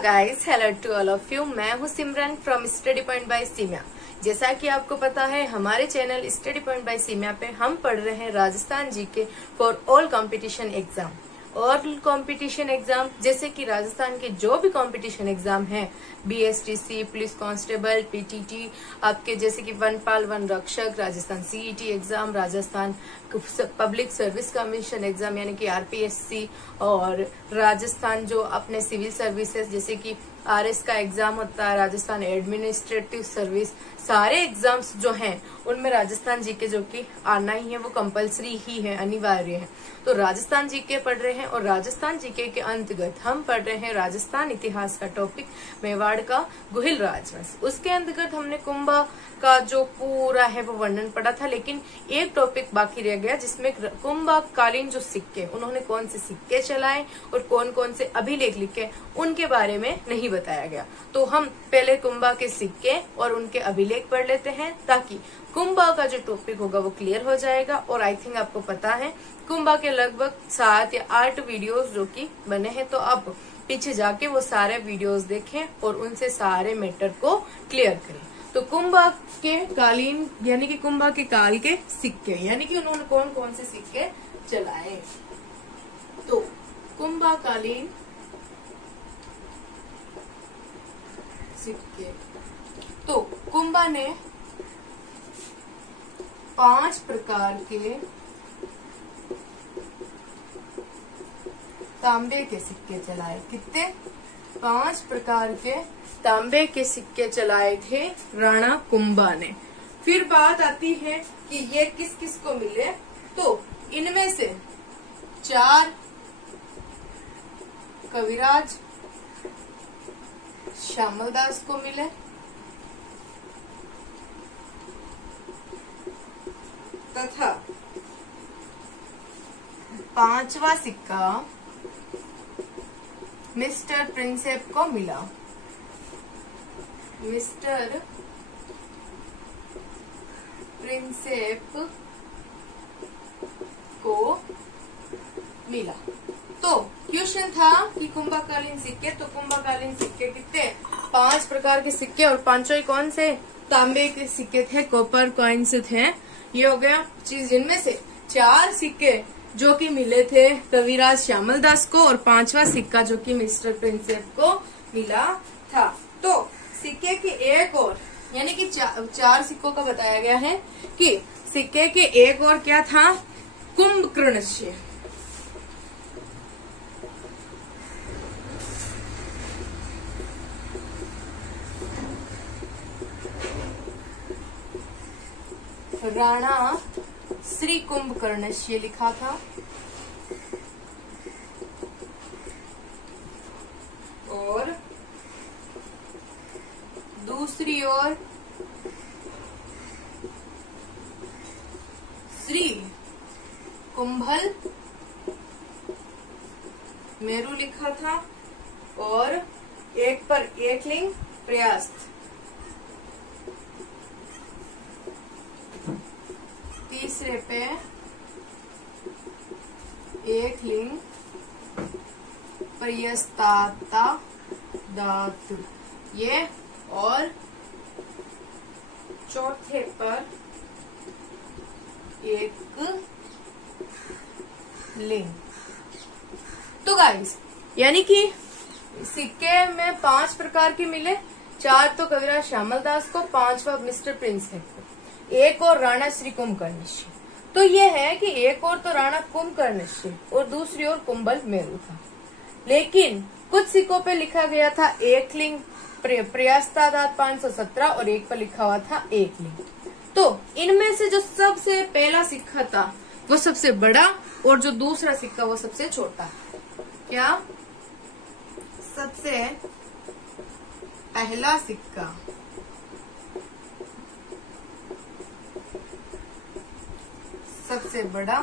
Guys, hello to all of you. मैं हूँ Simran from study point by Seemia. जैसा कि आपको पता है, हमारे channel study point by Seemia पे हम पढ़ रहे हैं Rajasthan GK for all competition exam. और कंपटीशन एग्जाम जैसे कि राजस्थान के जो भी कंपटीशन एग्जाम हैं, बीएसटीसी, पुलिस कांस्टेबल, पीटीटी, आपके जैसे कि वनपाल, वन रक्षक, Rajasthan CET exam, Rajasthan public service commission exam यानी कि आरपीएससी, और राजस्थान जो अपने सिविल सर्विसेज जैसे कि आरएस का एग्जाम होता है, राजस्थान एडमिनिस्ट्रेटिव सर्विस, सारे एग्जाम्स जो हैं उनमें राजस्थान जीके जो कि आना ही है, वो कंपलसरी ही है, अनिवार्य है। तो राजस्थान जीके पढ़ रहे हैं और राजस्थान जीके के अंतर्गत हम पढ़ रहे हैं राजस्थान इतिहास का टॉपिक, मेवाड़ का गुहिल राजवंश। उसके अंतर्गत हमने कुंभा का जो पूरा है वो वर्णन पढ़ा था, लेकिन एक टॉपिक बाकी रह गया जिसमें कुंभा कालीन जो सिक्के, उन्होंने कौन से सिक्के चलाए और कौन कौन से अभिलेख लिखे, उनके बारे में नहीं बताया गया। तो हम पहले कुंभा के सिक्के और उनके अभिलेख पढ़ लेते हैं ताकि कुंभा का जो टॉपिक होगा वो क्लियर हो जाएगा। और आई थिंक आपको पता है कुंभा के लगभग 7 या 8 वीडियोस जो कि बने हैं, तो आप पीछे जाके वो सारे वीडियोस देखें और उनसे सारे मैटर को क्लियर करें। तो कुंभा के कालीन यानी कि कुंभा के काल के सिक्के, यानी कि उन्होंने कौन कौन से सिक्के चलाए। तो कुंभा कालीन सिक्के, तो कुंभा ने 5 प्रकार के तांबे के सिक्के चलाए। कितने? 5 प्रकार के तांबे के सिक्के चलाए थे राणा कुंभा ने। फिर बात आती है कि ये किस किस को मिले, तो इनमें से 4 कविराज श्यामलदास को मिले, तथा 5वां सिक्का मिस्टर प्रिंसेप को मिला। मिस्टर प्रिंसेप को मिला। तो क्वेश्चन था कि कुंभाकालीन सिक्के, तो कुंभाकालीन सिक्के कितने? 5 प्रकार के सिक्के, और 5 कौन से? तांबे के सिक्के थे, कॉपर कॉइन्स थे। ये हो गया चीज। इनमें से 4 सिक्के जो कि मिले थे कविराज श्यामलदास को, और 5वां सिक्का जो कि मिस्टर प्रिंसेप को मिला था। तो सिक्के के एक और, यानी कि 4 सिक्कों का बताया गया है कि सिक्के के एक और क्या था? कुंभकर्णस्य। राणा श्री कुंभकर्णस्य लिखा था, और दूसरी ओर श्री कुंभल मेरू लिखा था, और एक पर एकलिंग प्रयास्त। तीसरे पे एक लिंग प्रयस्ताता दातु ये, और चौथे पर एक लिंग। तो गाइस, यानी कि सिक्के में 5 प्रकार के मिले, 4 तो कविराज श्यामलदास को, 5वां मिस्टर प्रिंसेप को, एक और राणा श्री कुंभकर्णस्य। तो ये है कि एक और तो राणा कुंभकर्णस्य और दूसरी ओर कुंभल मेरू था। लेकिन कुछ सिक्कों पे लिखा गया था एक लिंग प्रयास्तादात 517, और एक पर लिखा हुआ था एक लिंग। तो इनमें से जो सबसे पहला सिक्का था वो सबसे बड़ा, और जो दूसरा सिक्का वो सबसे छोटा। क्या? सबसे पहला सिक्का सबसे बड़ा,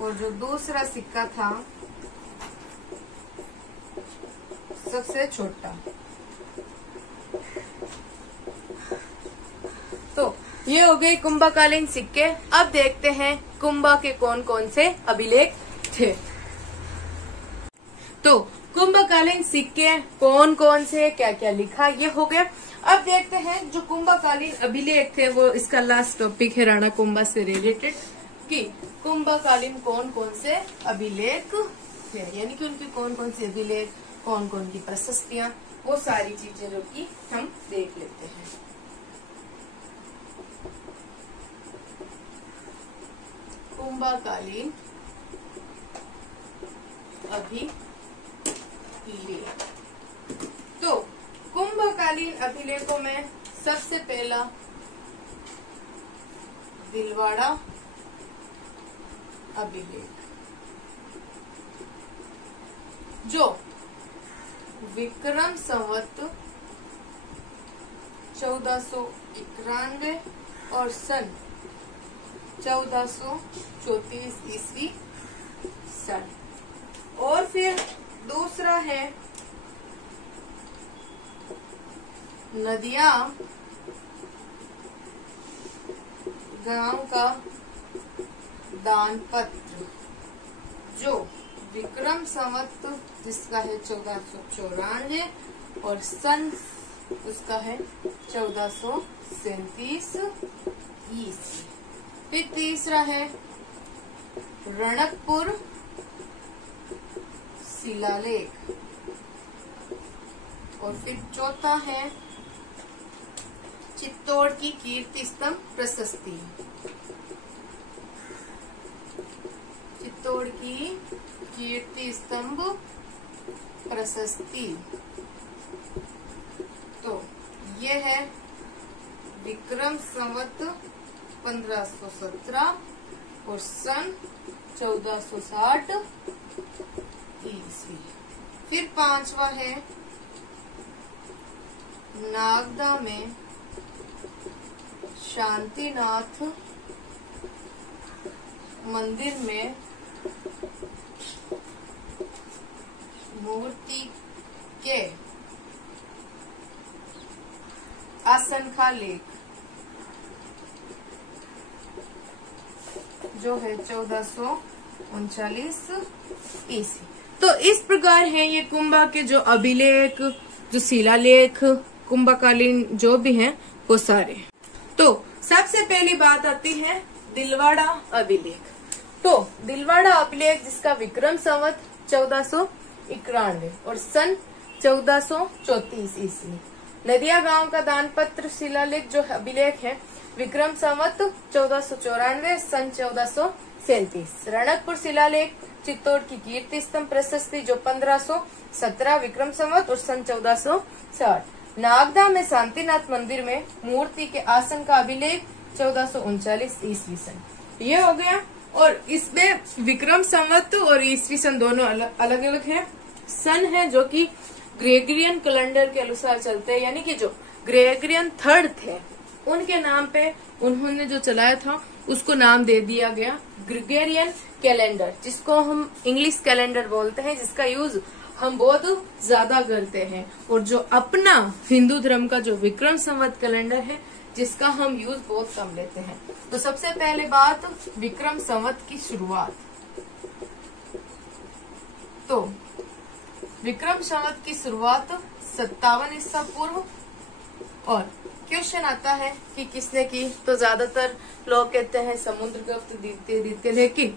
और जो दूसरा सिक्का था सबसे छोटा। तो ये हो गए कुंभकालीन सिक्के। अब देखते हैं कुंभा के कौन कौन से अभिलेख थे। तो कुंभकालीन सिक्के कौन कौन से, क्या क्या लिखा, ये हो गया। अब देखते हैं जो कुंभकालीन अभिलेख थे, वो इसका लास्ट टॉपिक है राणा कुंभा से रिलेटेड, कि कुंभकालीन कौन कौन से अभिलेख थे, यानी कि उनके कौन कौन से अभिलेख, कौन कौन की प्रशस्तियां, वो सारी चीजें जो कि हम देख लेते हैं। कुंभकालीन अभिलेख। तो कुंभकालीन अभिलेखों में सबसे पहला दिलवाड़ा अभिलेख, जो विक्रम संवत 1491 और सन 1434 ईस्वी सन। और फिर दूसरा है नदिया गांव का दान पत्र, जो विक्रम संवत जिसका है 1494 और सन उसका है 1437 ईस्वी। फिर तीसरा है रणकपुर शिलालेख, और फिर चौथा है चित्तौड़ की कीर्ति स्तंभ प्रशस्ति, चित्तौड़ की कीर्ति स्तंभ प्रशस्ति। तो ये है विक्रम संवत 1517 और सन 1460 ईस्वी। फिर पांचवा है नागदा में शांतिनाथ मंदिर में मूर्ति के आसन का लेख, जो है 1439 ईस्वी। तो इस प्रकार है ये कुंभा के जो अभिलेख, जो शिलालेख, कुंभकालीन जो भी हैं वो सारे। तो सबसे पहली बात आती है दिलवाड़ा अभिलेख। तो दिलवाड़ा अभिलेख जिसका विक्रम संवत 1491 और सन 1434 ईस्वी। नदिया गांव का दान पत्र शिलालेख जो अभिलेख है विक्रम संवत 1494 सन 1437। रणकपुर शिलालेख चित्तौड़ की कीर्ति स्तंभ प्रशस्ति जो 1517 विक्रम संवत और सन 1460। नागदा में शांतिनाथ मंदिर में मूर्ति के आसन का अभिलेख 1439 ईस्वी सन। ये हो गया। और इसमें विक्रम संवत और ईस्वी सन दोनों अलग अलग है। सन है जो कि ग्रेगरियन कैलेंडर के अनुसार चलते हैं, यानी कि जो ग्रेगरियन थर्ड थे उनके नाम पे उन्होंने जो चलाया था उसको नाम दे दिया गया ग्रेगरियन कैलेंडर, जिसको हम इंग्लिश कैलेंडर बोलते हैं, जिसका यूज हम बहुत ज्यादा करते हैं। और जो अपना हिंदू धर्म का जो विक्रम संवत कैलेंडर है जिसका हम यूज बहुत कम लेते हैं। तो सबसे पहले बात विक्रम संवत की शुरुआत। तो विक्रम संवत की शुरुआत 57 ईसा पूर्व। और क्वेश्चन आता है कि किसने की, तो ज्यादातर लोग कहते हैं समुद्रगुप्त द्वितीय, लेकिन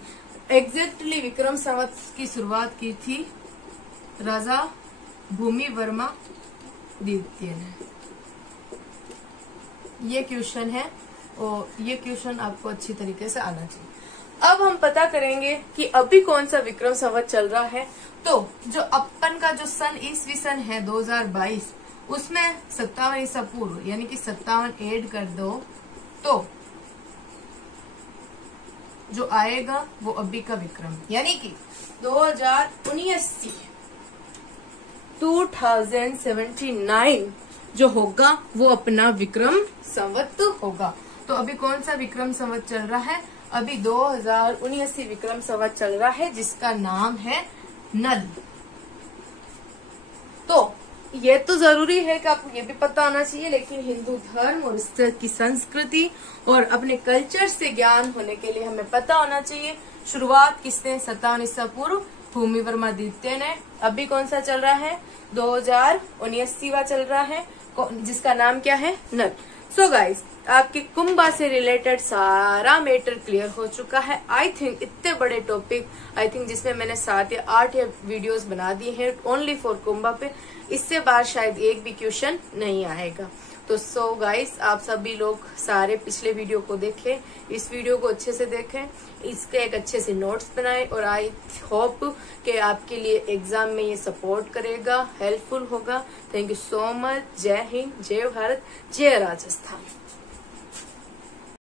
एग्जैक्टली विक्रम संवत की शुरुआत की थी राजा भूमि वर्मा द्वितीय ने। ये क्वेश्चन है और ये क्वेश्चन आपको अच्छी तरीके से आना चाहिए। अब हम पता करेंगे कि अभी कौन सा विक्रम संवत चल रहा है। तो जो अपन का जो सन ईस्वी सन है 2022 उसमें 57 ईसा पूर्व यानी कि 57 ऐड कर दो तो जो आएगा वो अभी का विक्रम, यानी कि 2079 जो होगा वो अपना विक्रम संवत होगा। तो अभी कौन सा विक्रम संवत चल रहा है? अभी 2079 विक्रम संवत चल रहा है जिसका नाम है नल। तो ये तो जरूरी है कि आपको ये भी पता आना चाहिए, लेकिन हिंदू धर्म और इसकी संस्कृति और अपने कल्चर से ज्ञान होने के लिए हमें पता होना चाहिए शुरुआत किसने 57 ईसा पूर्व भूमि वर्मा द्वितीय ने। अभी कौन सा चल रहा है, 2079वां चल रहा है, जिसका नाम क्या है, नल। सो गाइस, आपके कुंभा से रिलेटेड सारा मैटर क्लियर हो चुका है। आई थिंक इतने बड़े टॉपिक, आई थिंक जिसमें मैंने 7 या 8 वीडियोस बना दी हैं ओनली फॉर कुंभा पे, इससे बाहर शायद एक भी क्वेश्चन नहीं आएगा। तो सो गाइस, आप सभी लोग सारे पिछले वीडियो को देखें, इस वीडियो को अच्छे से देखें, इसके एक अच्छे से नोट्स बनाएं, और आई होप कि आपके लिए एग्जाम में ये सपोर्ट करेगा, हेल्पफुल होगा। Thank you so much. जय हिंद, जय भारत, जय राजस्थान।